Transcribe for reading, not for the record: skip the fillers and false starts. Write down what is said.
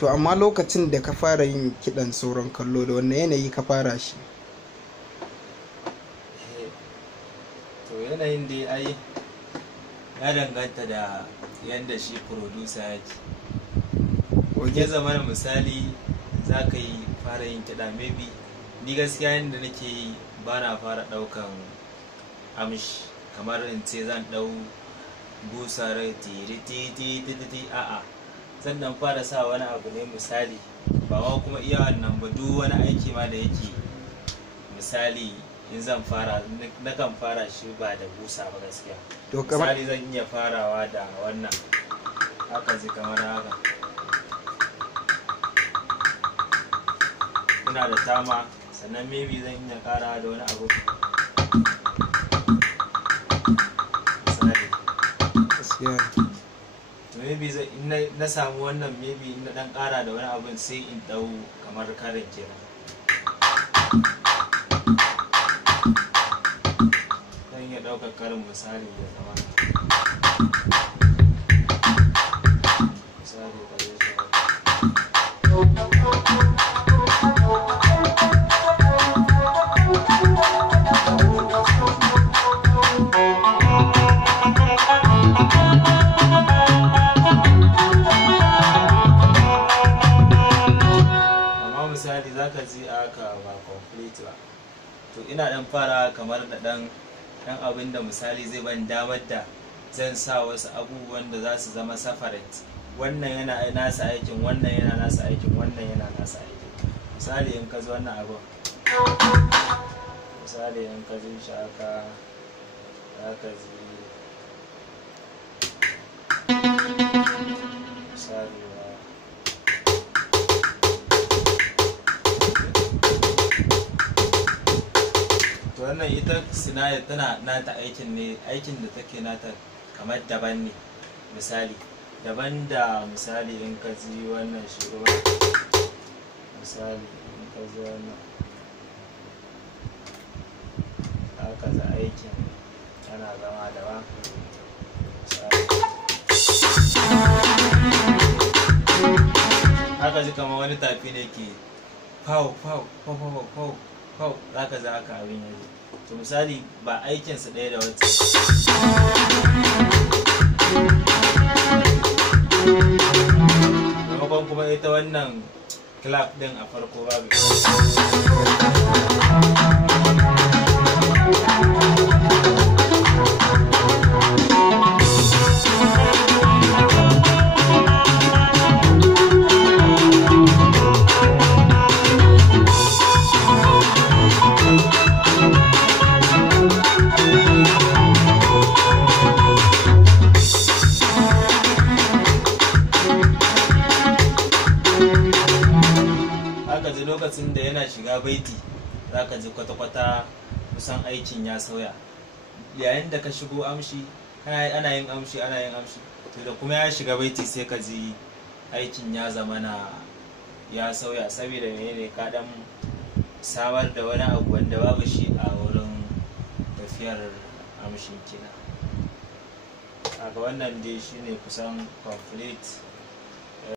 To amma lokacin da ka fara yin kiɗan sauran kallo da wannan yanayi ka fara shi? To yanayin dai ai ya danganta da yadda shi producer yake. Ya zama misali za ka yi fara yin kiɗa, maybe ni gaskiya yadda nake yi ba na fara ɗaukan amshi kamar in ce zan ɗau busar tiri a'a, zan dan fara sa wani abu ne misali, ba ma kuma iya wannan ba, duk wani aiki ma da yake misali in zan fara nakan fara shi ba da busa ba gaskiya. Misali zan iya farawa da wannan haka zai kamar haka, ina da tama, sannan maybe zan iya kara da wani abu misali maybe na samu wannan, maybe na dan kara da wani abun sai in dau kamar karin kenan, zan iya daukar karin misali da zama misali da zai zaka ji aka ba complete ba. To ina dan fara kamar da dan abin da misali zai ban damar da zan sa wasu abubuwan da za su zama separate, wannan yana nasa aikin, wannan yana nasa aikin, wannan yana nasa aikin. Misali in ka zo wannan abin, misali in ka ji shi haka zaka ji misali wannan ita sinaya tana nata aikin ne, aikin da take nata kamar daban ne, misali daban da misali in ka ji wannan shiro, misali in ka ji wannan haka za aikin yana zama daban misali haka ji kamar wani tafi ne ke pow pow pow pow pow pow, zaka za haka abin yaji. To misali ba aikinsa ɗaya da wata, maimakon kuma ita wannan clap din a farko babu lokacin da yana shiga baiti zaka ji kwata-kwata kusan aikin ya sauya. Yayin da ka shigo amshi ana yin amshi to da kuma ya shiga baiti sai ka ji aikin ya zamana ya sauya, saboda menene ka dan samar da wani abu wanda babu shi a wurin tafiyar amshin kina. Kaga wannan dai shine kusan complete